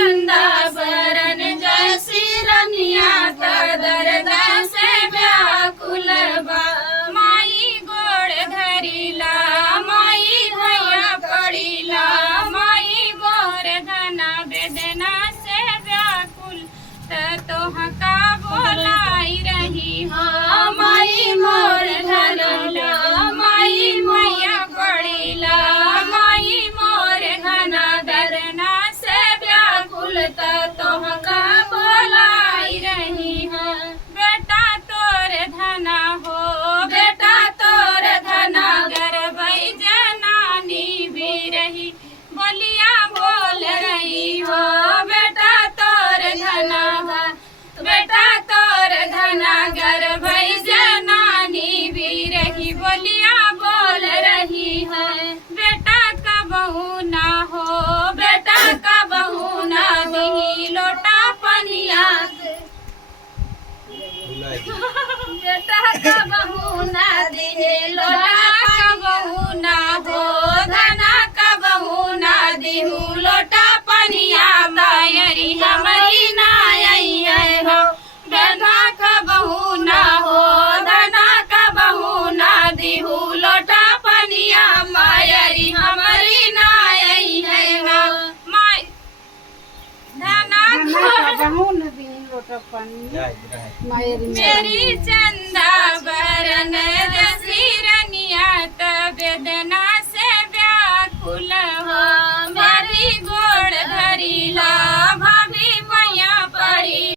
चंदा बरन जैसी रनिया दर्द से व्याकुल बा माई गोड़ धरिला माई भैया पड़िला माई गोर घना वेदना से व्याकुल तोह का बोलाई रही हो माई मोर धरिला माई भैया पड़िला माई मोर घना दरना से व्याकुल तोह का बोलाई रही हो बेटा तोर धना हो बेटा तोर धना गर्भई जनानी भी रही बोलिया बोल रही हो बेटा तोर धना बेटा तोर धना गर्भई जनानी भी रही बोलिया बोल रही है बेटा का बहू ना हो बेटा का बहू ना दी लोटा पनिया बेटा का बहू ना दी लोटा का बहू ना हो धना का बहू ना दिहू लोटा पनिया मायरी हमारी ना आई है हो धना का बहू ना हो धना का बहू ना दिहू लोटा पनिया मायरी हमारी ना आई है हो माय धना का बहू न दी लोटा पानी मायरी मेरी चंदा बरन जैसी रनिया वेदना